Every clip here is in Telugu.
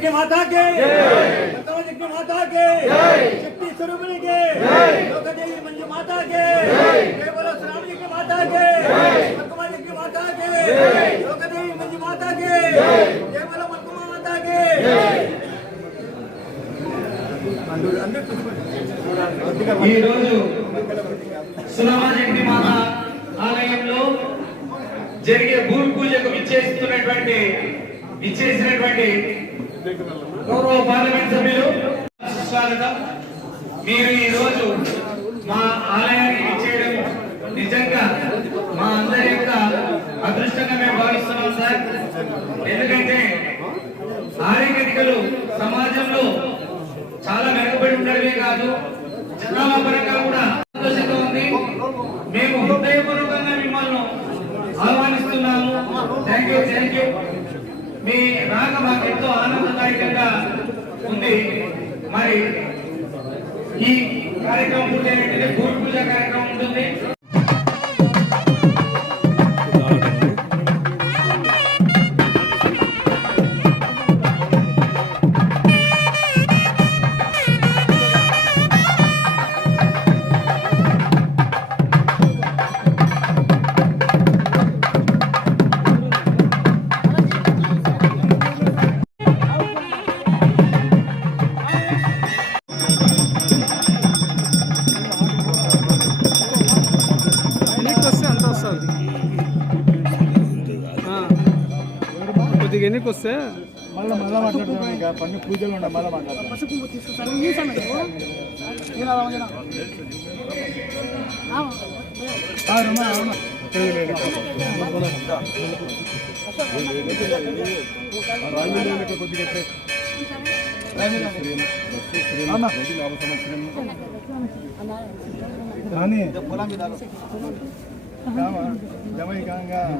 की माता के की माता के शक्ति स्वरूपिणी के लोक देवी मंजू माता के केवल श्रावण जी की माता के मलकुमा जी की माता के लोक देवी मंजू माता के केवल मलकुमा माता के ఈరోజు సురమాజగ్ని మాత ఆలయంలో జరిగే భూమి పూజకు ఇచ్చేసినటువంటి గౌరవ పార్లమెంట్ సభ్యులు స్వాగతం. మీరు ఈ రోజు మా ఆలయానికి ఇచ్చేయడం నిజంగా మా అందరి యొక్క అదృష్టంగా మేము భావిస్తున్నాం సార్. ఎందుకంటే ఆర్యకటికలు సమాజంలో చాలా వెనుకబడి ఉండడమే కాదు, జనాభా పరంగా కూడా సంతోషంగా ఉంది. మేము హృదయపూర్వకంగా మిమ్మల్ని ఆహ్వానిస్తున్నాము. Thank you. మీ రాక మాకు ఎంతో ఆనందదాయకంగా ఉంది. మరి ఈ కార్యక్రమం పూర్తి అయినట్టు భూమి పూజ కార్యక్రమం ఉంటుంది. కొద్దిగా ఎన్నికి వస్తే మళ్ళీ మాట్లాడుతున్నాం. ఇక పన్ను పూజలు ఉండే మళ్ళీ మాట్లాడతాం. కొద్దిగా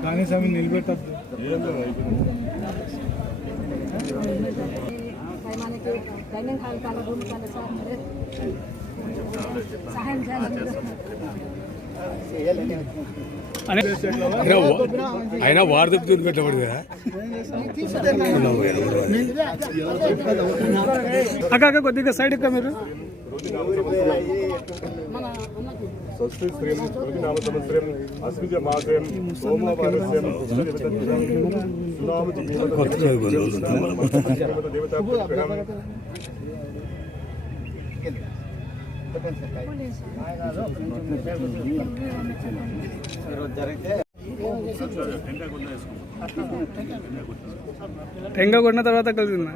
కానీ సమయం నిలబెట్టద్దు. అయినా వారు తప్పితే పెట్టబడి కదా అక్క కొద్దిగా సైడ్ ఎక్క మీరు. టెంగా కొట్టిన తర్వాత కలిసిందా?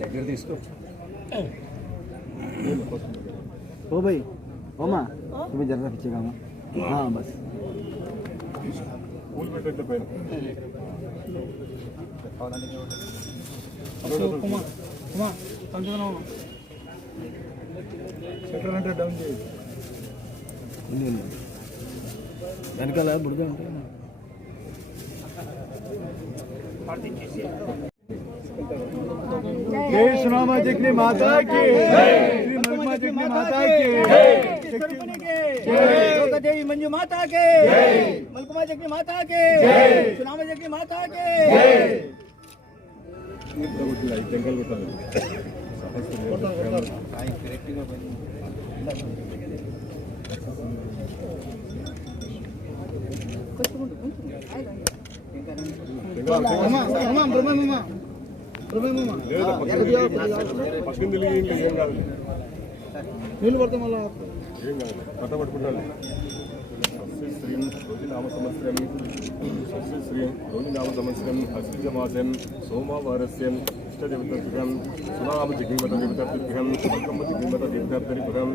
దగ్గర తీసుకో. ओ भाई ओमा तुम्हें जरा पीछे का हाँ बस వెనకాల బుడద ఉంటాయి. जय सुनामा जगनी माता की जय, श्री मलमा जगनी माता की जय, देवी मंजू माता के जय, मलमा जगनी माता के जय, सुनामा जगनी माता के जय. నీళ్ళు పడితే మళ్ళీ ఏం కాదు కథ పట్టుకుంటాను. శ్రీం రోజునామ సంవత్సరం శ్రీం రోజునామ సంవత్సరం అశ్విజమాసం సోమవారస్యం इष्टदेवताभ्यां सुनामजगीमतदेवताभ्यां समग्रमजगीमतदेवताभ्यां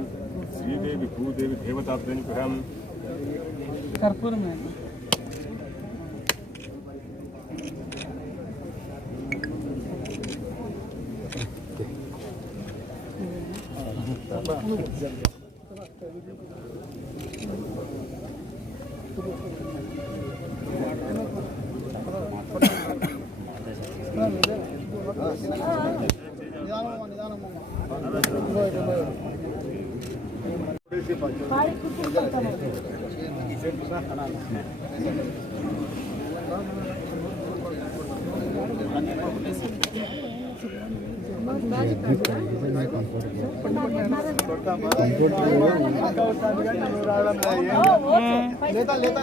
श्रीदेवी भूदेवी देवताभ्यां కర్పూరం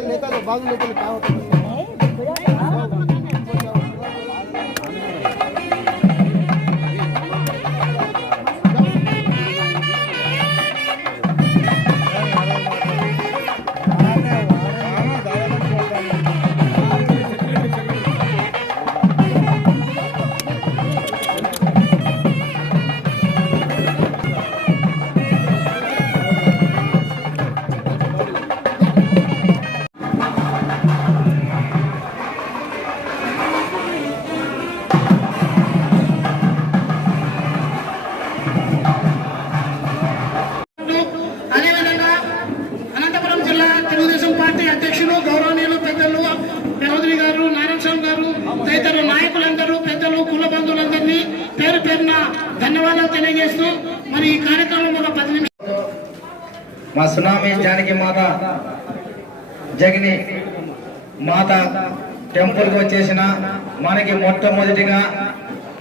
लेता बाग लेता क्या होता है అదేవిధంగా అనంతపురం జిల్లా తెలుగుదేశం పార్టీ అధ్యక్షులు గౌరవనీయులు పెద్దలు చౌదరి గారు, నారాయణ స్వామి గారు తదితర నాయకులందరూ, పెద్దలు, కుల బంధువులందరినీ పేరు పేరున ధన్యవాదాలు తెలియజేస్తూ మరి ఈ కార్యక్రమం ఒక 10 నిమిషాలు మా సునామీ జానకి మాత జగిని మాత టెంపుల్కి వచ్చేసిన మనకి మొట్టమొదటిగా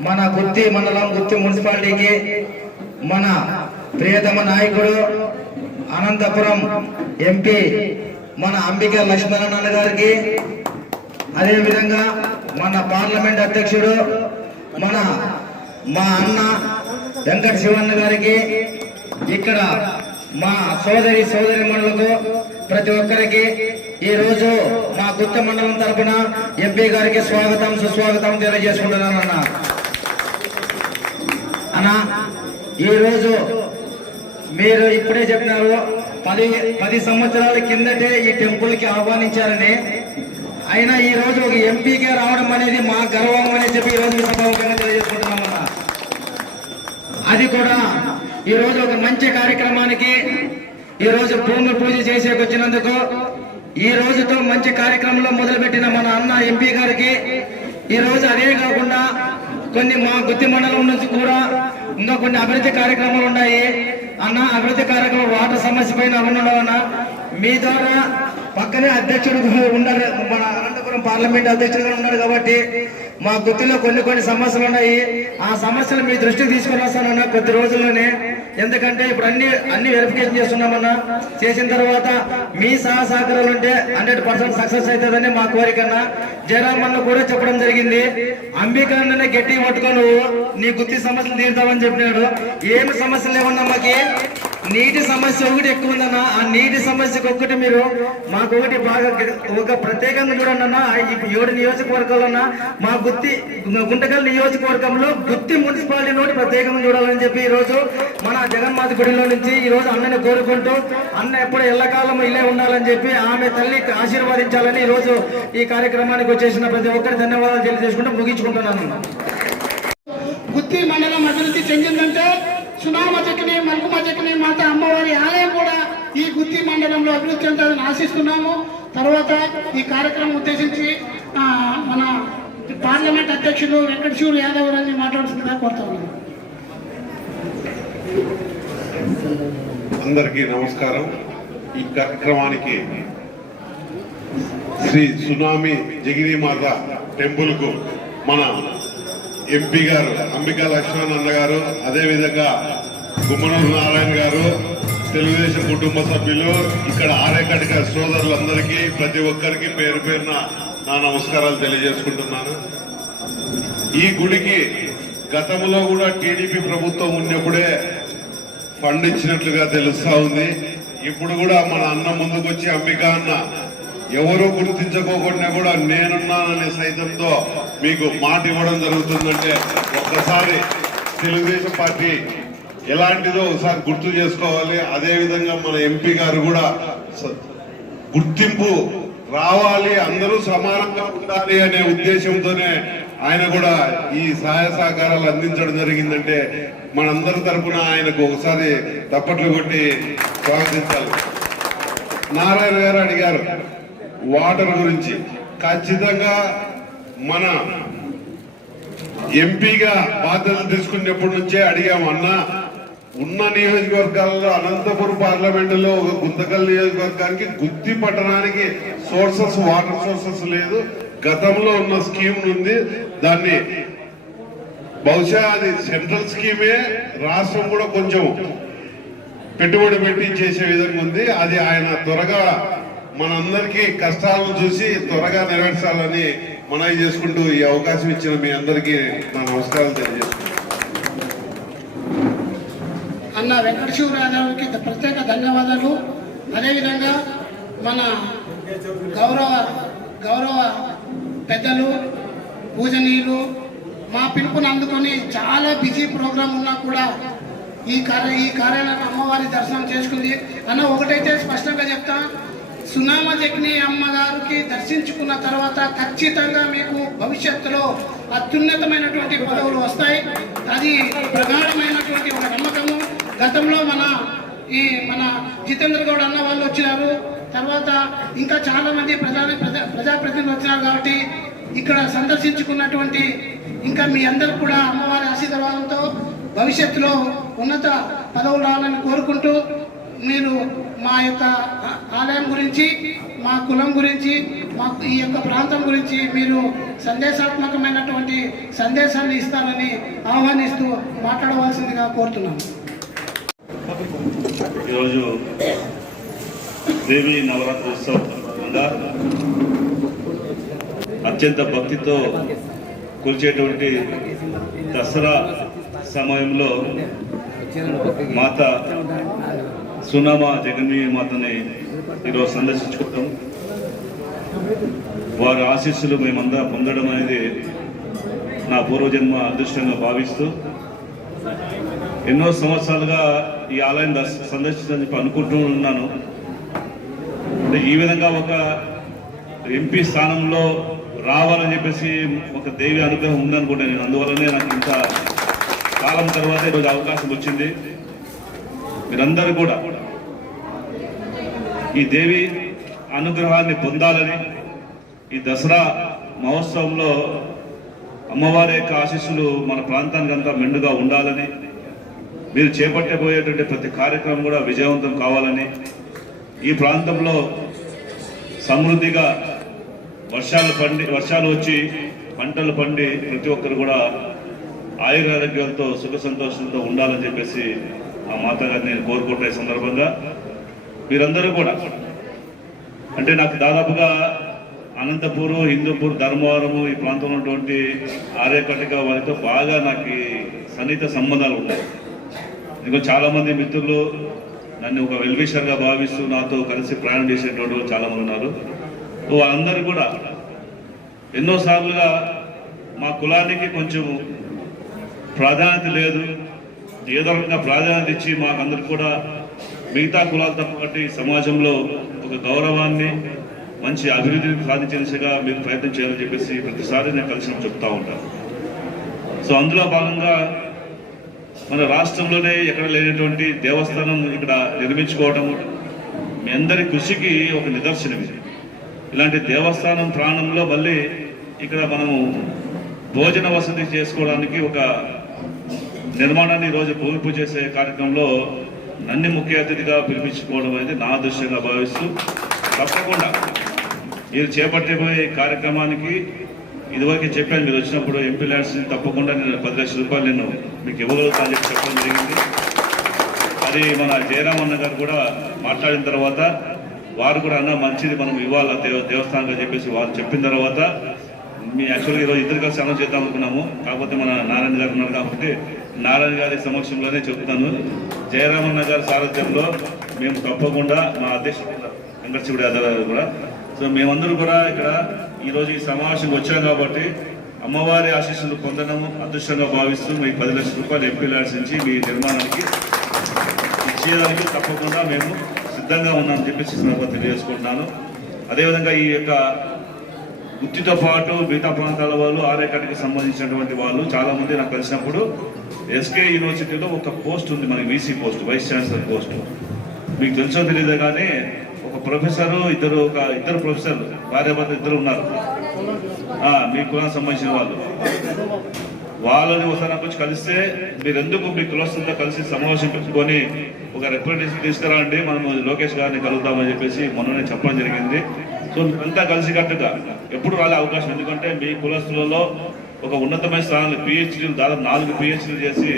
మన గుత్తి మండలం, గుత్తి మున్సిపాలిటీకి మన ప్రియతమ నాయకుడు అనంతపురం ఎంపీ మన అంబికా లక్ష్మీనారాయణ గారికి, అదేవిధంగా మన పార్లమెంట్ అధ్యక్షుడు మా అన్న వెంకట శివన్న గారికి, ఇక్కడ మా సోదరి మనులకు ప్రతి ఒక్కరికి ఈ రోజు మా గుత్తి మండలం తరపున ఎంపీ గారికి స్వాగతం సుస్వాగతం తెలియజేసుకుంటున్నాను. అన్న ఈ రోజు మీరు ఇప్పుడే చెప్పినారు 10 సంవత్సరాల కిందటే ఈ టెంపుల్ కి ఆహ్వానించారని. అయినా ఈ రోజు ఒక ఎంపీగా రావడం అనేది మా గర్వం అని చెప్పి ఈ రోజు సభాముఖంగా తెలియజేసుకుంటున్నామన్నా. అది కూడా ఈ రోజు ఒక మంచి కార్యక్రమానికి ఈ రోజు భూమి పూజ చేసేకి వచ్చినందుకు, ఈ రోజుతో మంచి కార్యక్రమంలో మొదలుపెట్టిన మన అన్న ఎంపీ గారికి ఈ రోజు అదే కాకుండా కొన్ని మా గుత్తి మండలం నుంచి కూడా ఇంకా కొన్ని అభివృద్ధి కార్యక్రమాలు ఉన్నాయి అన్న. అభివృద్ధి కార్యక్రమం వాటర్ సమస్య పైన ఉండవన్న మీ ద్వారా పక్కనే అధ్యక్షుడు ఉన్నారు, మన అనంతపురం పార్లమెంట్ అధ్యక్షుడుగా ఉన్నారు కాబట్టి మా గుత్తిలో కొన్ని సమస్యలు ఉన్నాయి. ఆ సమస్యలు మీ దృష్టికి తీసుకుని వస్తానన్నా కొద్ది రోజుల్లోనే. ఎందుకంటే ఇప్పుడు అన్ని వెరిఫికేషన్ చేస్తున్నామన్నా. చేసిన తర్వాత మీ సహకారాలు ఉంటే 100% సక్సెస్ అవుతుందని మా కోరికన్నా. జయరామన్న కూడా చెప్పడం జరిగింది, అంబికాన్ననే గట్టి పట్టుకో, నువ్వు నీ గుత్తి సమస్యలు తీరుతావని చెప్పినాడు. ఏమి సమస్యలు లేవన్నా, మాకి నీటి సమస్య ఒకటి ఎక్కువ ఉందన్న. ఆ నీటి సమస్యకు ఒక్కటి మీరు మాకు ఒకటి బాగా ఒక ప్రత్యేకంగా చూడండి అన్న. 7 నియోజకవర్గాలన్నా మా గుంటకల్ నియోజకవర్గంలో గుత్తి మున్సిపాలిటీ నోటి ప్రత్యేకంగా చూడాలని చెప్పి ఈ రోజు మన జగన్మాత గుడిలో నుంచి ఈ రోజు అన్నని కోరుకుంటూ, అన్న ఎప్పుడు ఎల్లకాలం ఇల్లే ఉండాలని చెప్పి ఆమె తల్లి ఆశీర్వాదించాలని ఈ రోజు ఈ కార్యక్రమానికి వచ్చేసిన ప్రతి ఒక్కరి ధన్యవాదాలు తెలియజేసుకుంటూ ముగించుకుంటున్నాను. గుత్తి మండలం అభివృద్ధి చెందిందంటే సునామజకిని మల్కుమజకిని మాత అమ్మవారి ఆలయం కూడా ఈ గుత్తి మండలంలో అభివృద్ధి చెందాలని ఆశిస్తున్నాము. తర్వాత ఈ కార్యక్రమం ఉద్దేశించి మన పార్లమెంట్ అధ్యక్షులు వెంకటశివుడు యాదవ్ గారిని మాట్లాడుతుందా కోరుతా ఉన్నాను. అందరికీ నమస్కారం. ఈ కార్యక్రమానికి శ్రీ సునామీ జగినీమాత టెంపుల్ కు మన ఎంపీ గారు అంబికా లక్ష్మణ్ గారు, అదేవిధంగా గుమ్మనూరు నారాయణ గారు, తెలుగుదేశం కుటుంబ సభ్యులు, ఇక్కడ ఆరేకటిక సోదరులందరికీ ప్రతి ఒక్కరికి పేరు పేరున నా నమస్కారాలు తెలియజేసుకుంటున్నాను. ఈ గుడికి గతంలో కూడా టీడీపీ ప్రభుత్వం ఉన్నప్పుడే ఫండ్ ఇచ్చినట్లుగా తెలుస్తా ఉంది. ఇప్పుడు కూడా మన అన్న ముందుకు వచ్చి అంబికా అన్న ఎవరు గుర్తించుకోకుండా కూడా నేనున్నాననే సైతంతో మీకు మాట ఇవ్వడం జరుగుతుందంటే ఒక్కసారి తెలుగుదేశం పార్టీ ఎలాంటిదో ఒకసారి గుర్తు చేసుకోవాలి. అదేవిధంగా మన ఎంపీ గారు కూడా గుర్తింపు రావాలి, అందరూ సమానంగా ఉండాలి అనే ఉద్దేశంతోనే ఆయన కూడా ఈ సహాయ సహకారాలు అందించడం జరిగిందంటే మనందరి తరఫున ఆయనకు ఒకసారి తప్పట్లు కొట్టి స్వాగతించాలి. నారాయణ గారు అడిగారు వాటర్ గురించి. ఖచ్చితంగా మన ఎంపీగా బాధ్యతలు తీసుకున్నప్పటి నుంచే అడిగాము, అన్న ఉన్న నియోజకవర్గాల్లో అనంతపురం పార్లమెంటులో ఒక గుంతకల్ నియోజకవర్గానికి గుత్తి పట్టణానికి సోర్సెస్ వాటర్ సోర్సెస్ లేదు. గతంలో ఉన్న స్కీమ్ ఉంది, దాన్ని బహుశా అది సెంట్రల్ స్కీమే, రాష్ట్రం కూడా కొంచెం పెట్టుబడి పెట్టి చేసే విధంగా ఉంది. అది ఆయన త్వరగా మనందరికీ కష్టాలను చూసి త్వరగా నెరవేర్చాలని మనవి చేసుకుంటూ ఈ అవకాశం ఇచ్చిన మీ అందరికీ నా నమస్కారం తెలియజేస్తున్నాను. అన్న వెంకట శివరాజానికి ప్రత్యేక ధన్యవాదాలు. అదేవిధంగా మన గౌరవ పెద్దలు పూజనీయులు మా పిలుపుని అందుకొని చాలా బిజీ ప్రోగ్రాం ఉన్నా కూడా ఈ కార్యాలయం అమ్మవారి దర్శనం చేసుకుంది. అన్న ఒకటైతే స్పష్టంగా చెప్తా, సునామ జగ్ని అమ్మగారికి దర్శించుకున్న తర్వాత ఖచ్చితంగా మీకు భవిష్యత్తులో అత్యున్నతమైనటువంటి పదవులు వస్తాయి. అది ప్రగాఢమైనటువంటి ఒక నమ్మకము. గతంలో మన జితేంద్ర గౌడ్ అన్న వాళ్ళు వచ్చినారు, తర్వాత ఇంకా చాలా మంది ప్రజాప్రతినిధులు వచ్చినారు. కాబట్టి ఇక్కడ సందర్శించుకున్నటువంటి ఇంకా మీ అందరూ కూడా అమ్మవారి ఆశీర్వాదంతో భవిష్యత్తులో ఉన్నత పదవులు రావాలని కోరుకుంటూ, మీరు మా యొక్క ఆలయం గురించి, మా కులం గురించి, మా ఈ యొక్క ప్రాంతం గురించి మీరు సందేశాత్మకమైనటువంటి సందేశాన్ని ఇస్తారని ఆహ్వానిస్తూ మాట్లాడవలసిందిగా కోరుతున్నాను. ఈరోజు దేవి నవరాత్రి ఉత్సవంగా అత్యంత భక్తితో కొలిచేటువంటి దసరా సమయంలో మాత సునామ జగన్మీ మాతని ఈరోజు సందర్శించుకుంటాం. వారి ఆశీస్సులు మేమందరం పొందడం అనేది నా పూర్వజన్మ అదృష్టంగా భావిస్తూ ఎన్నో సంవత్సరాలుగా ఈ ఆలయం సందర్శించని చెప్పి అనుకుంటూ ఉన్నాను. అంటే ఈ విధంగా ఒక ఎంపీ స్థానంలో రావాలని చెప్పేసి ఒక దేవి అనుగ్రహం ఉందనుకుంటాను నేను. అందువల్లనే నాకు ఇంత కాలం తర్వాత ఈరోజు అవకాశం వచ్చింది. మీరందరూ కూడా ఈ దేవి అనుగ్రహాన్ని పొందాలని, ఈ దసరా మహోత్సవంలో అమ్మవారి యొక్క ఆశీస్సులు మన ప్రాంతానికి అంతా మెండుగా ఉండాలని, మీరు చేపట్టబోయేటువంటి ప్రతి కార్యక్రమం కూడా విజయవంతం కావాలని, ఈ ప్రాంతంలో సమృద్ధిగా వర్షాలు వచ్చి పంటలు పండి ప్రతి ఒక్కరు కూడా ఆయురారోగ్యాలతో సుఖ సంతోషంతో ఉండాలని చెప్పేసి ఆ మాతగారిని నేను కోరుకుంటున్న సందర్భంగా మీరందరూ కూడా, అంటే నాకు దాదాపుగా అనంతపూర్, హిందూపూర్, ధర్మవరము ఈ ప్రాంతంలో ఉన్నటువంటి ఆర్యకటిక వారితో బాగా నాకు సన్నిహిత సంబంధాలు ఉన్నాయి. ఇంకా చాలామంది మిత్రులు నన్ను ఒక వెల్విషర్గా భావిస్తూ నాతో కలిసి ప్రయాణం చేసేటువంటి వాళ్ళు చాలామంది ఉన్నారు. వాళ్ళందరూ కూడా ఎన్నోసార్లుగా మా కులానికి కొంచెం ప్రాధాన్యత లేదు, ఏదో రకంగా ప్రాధాన్యత ఇచ్చి మాకందరికి కూడా మిగతా కులాలతో పాటు సమాజంలో ఒక గౌరవాన్ని, మంచి అభివృద్ధిని సాధించే దిశగా మీరు ప్రయత్నం చేయాలని చెప్పేసి ప్రతిసారి నేను కలిసి చెప్తా ఉంటాను. సో అందులో భాగంగా మన రాష్ట్రంలోనే ఎక్కడ లేనటువంటి దేవస్థానం ఇక్కడ నిర్మించుకోవడం మీ అందరి కృషికి ఒక నిదర్శనం. ఇది ఇలాంటి దేవస్థానం ప్రాణంలో మళ్ళీ ఇక్కడ మనము భోజన వసతి చేసుకోవడానికి ఒక నిర్మాణాన్ని ఈరోజు భూమి పూజ చేసే కార్యక్రమంలో నన్ను ముఖ్య అతిథిగా పిలిపించుకోవడం అనేది నా దృష్టిగా భావిస్తూ, తప్పకుండా మీరు చేపట్టబోయే కార్యక్రమానికి ఇదివరకు చెప్పాను, మీరు వచ్చినప్పుడు ఎంపీ ల్యాండ్స్ తప్పకుండా నేను 10 లక్షల రూపాయలు నేను మీకు ఇవ్వగలుగుతా అని చెప్పి చెప్పడం జరిగింది. అది మన జయరామ్ అన్న గారు కూడా మాట్లాడిన తర్వాత వారు కూడా అన్న మంచిది మనం ఇవ్వాలి దేవస్థానంగా చెప్పేసి వారు చెప్పిన తర్వాత మీ యాక్చువల్గా ఈరోజు ఇద్దరు కలిసి అనౌన్స్ చేద్దాం అనుకున్నాము. కాకపోతే మన నారాయణ గారు ఉన్నారు కాబట్టి నారాయణ గారి సమక్షంలోనే చెప్తాను. జయరామన్న గారి సారథ్యంలో మేము తప్పకుండా మా అధ్యక్షుడు వెంకటశివుడి ఆధారాలు కూడా, సో మేమందరూ కూడా ఇక్కడ ఈరోజు ఈ సమావేశంకి వచ్చాం కాబట్టి అమ్మవారి ఆశీస్సులు పొందడం అదృష్టంగా భావిస్తూ మీ 10 లక్షల రూపాయలు ఎంపీ ల్యాడ్స్ నుంచి మీ నిర్మాణానికి ఇచ్చేదానికి తప్పకుండా మేము సిద్ధంగా ఉన్నామని చెప్పేసి సందర్భంగా తెలియజేసుకుంటున్నాను. అదేవిధంగా ఈ యొక్క గుత్తితో పాటు మిగతా ప్రాంతాల వాళ్ళు ఆర్యకట్టకి సంబంధించినటువంటి వాళ్ళు చాలా మంది నాకు కలిసినప్పుడు ఎస్కే యూనివర్సిటీలో ఒక పోస్ట్ ఉంది, మనకి VC post, vice chancellor post. మీకు తెలుసో తెలియదు కానీ ఒక ప్రొఫెసరు ఇద్దరు ప్రొఫెసర్లు భార్యాభర్త ఇద్దరు ఉన్నారు, మీ కులానికి సంబంధించిన వాళ్ళని ఒకసారి నాకు వచ్చి కలిస్తే మీరు ఎందుకు మీ కులస్తులతో కలిసి సమావేశం పెట్టుకొని ఒక రిప్రజెంటేషన్ తీసుకురండి, మనం లోకేష్ గారిని కలుగుతామని చెప్పేసి మొన్ననే చెప్పడం జరిగింది. సో మీరంతా కలిసికట్టుగా ఎప్పుడు రాలే అవకాశం, ఎందుకంటే మీ కులస్తులలో ఒక ఉన్నతమైన స్థానాలు పిహెచ్డీలు దాదాపు 4 పిహెచ్డీలు చేసి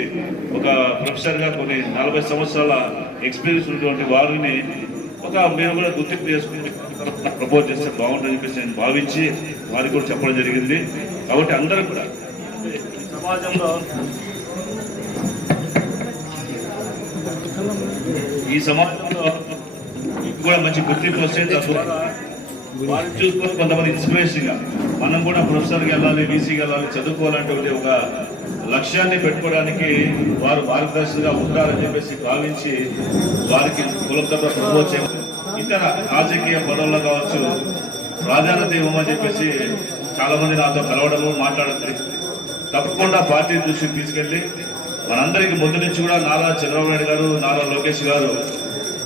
ఒక ప్రొఫెసర్గా కొన్ని 40 సంవత్సరాల ఎక్స్పీరియన్స్ ఉన్నటువంటి వారిని మీరు కూడా గుర్తింపు చేసుకుని ప్రపోజ్ చేస్తే బాగుంటుందని చెప్పేసి నేను భావించి వారికి కూడా చెప్పడం జరిగింది. కాబట్టి అందరూ కూడా ఈ సమాజంలో మీకు కూడా మంచి గుర్తింపు వస్తే తద్వారా వారిని చూసుకొని కొంతమంది ఇన్స్పిరేషన్గా మనం కూడా ప్రొఫెసర్కి వెళ్ళాలి, వీసీకి వెళ్ళాలి, చదువుకోవాలంటే ఒక లక్ష్యాన్ని పెట్టుకోవడానికి వారు మార్గదర్శిగా ఉంటారని చెప్పేసి భావించి వారికి కులకత ప్రపోజ్ చేయాలి. ఇతర రాజకీయ పదవుల్లో కావచ్చు ప్రాధాన్యత ఇవ్వమని చెప్పేసి చాలా మంది నాతో కలవడము మాట్లాడుతుంది. తప్పకుండా పార్టీ దృష్టికి తీసుకెళ్లి మనందరికీ ముందు నుంచి కూడా నారా చంద్రబాబు నాయుడు గారు, నారా లోకేష్ గారు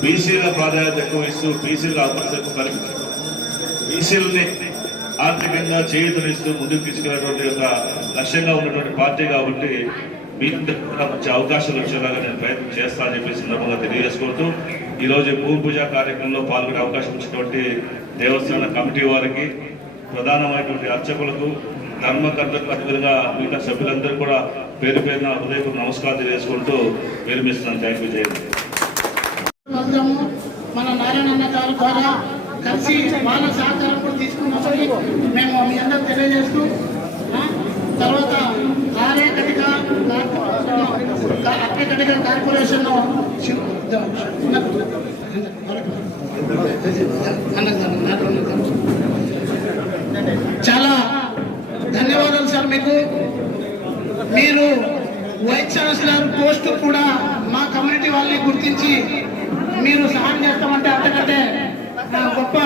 బీసీల ప్రాధాన్యత ఎక్కువ ఇస్తూ బీసీల అవకాశం ఎక్కువ కల్పిస్తూ బీసీలని ఆర్థికంగా చేయూతనిస్తూ ముందుకు తీసుకెళ్ళినటువంటి ఒక లక్ష్యంగా ఉన్నటువంటి పార్టీ కాబట్టి మీకందరికీ కూడా మంచి అవకాశాలు వచ్చేలాగా నేను ప్రయత్నం చేస్తానని చెప్పేసి సందర్భంగా తెలియజేసుకుంటూ ఈరోజు భూమి పూజ కార్యక్రమంలో పాల్గొనే అవకాశం ఇచ్చినటువంటి దేవస్థాన కమిటీ వారికి, ప్రధానమైనటువంటి అర్చకులకు, ధర్మకర్తలకు, అదేవిధంగా మిగతా సభ్యులందరూ కూడా పేరు పేరున హృదయపూర్వక నమస్కారం తెలియజేసుకుంటూ విరమిస్తున్నాను. Thank you. జై మన నారాయణ గారి ద్వారా కలిసి వాళ్ళ సహకారం కూడా తీసుకున్నామని మేము మీ అందరూ తెలియజేస్తూ, తర్వాత ఆర్యకటిక కార్పొరేషన్ చాలా ధన్యవాదాలు సార్ మీకు. మీరు వైస్ ఛాన్సలర్ పోస్టు కూడా మా కమ్యూనిటీ వాళ్ళని గుర్తించి మీరు సహాయం చేస్తామంటే అంతకంటే గొప్ప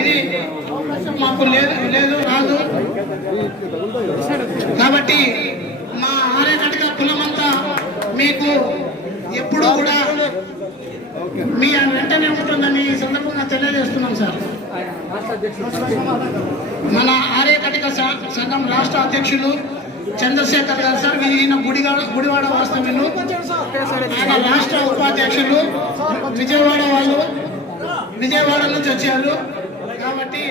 ఇది మాకు రాదు. కాబట్టి మా ఆర్యకటిక కులమంతా మీకు ఎప్పుడూ కూడా మీ వెంటనే ఉంటుందని ఈ సందర్భంగా తెలియజేస్తున్నాం సార్. మన ఆర్యకటిక సంఘం రాష్ట్ర అధ్యక్షులు చంద్రశేఖర్ గారు సార్, ఈయన గుడివాడ వాస్తవ్యులు, ఆయన రాష్ట్ర ఉపాధ్యక్షులు విజయవాడ నుంచి వచ్చారు. కాబట్టి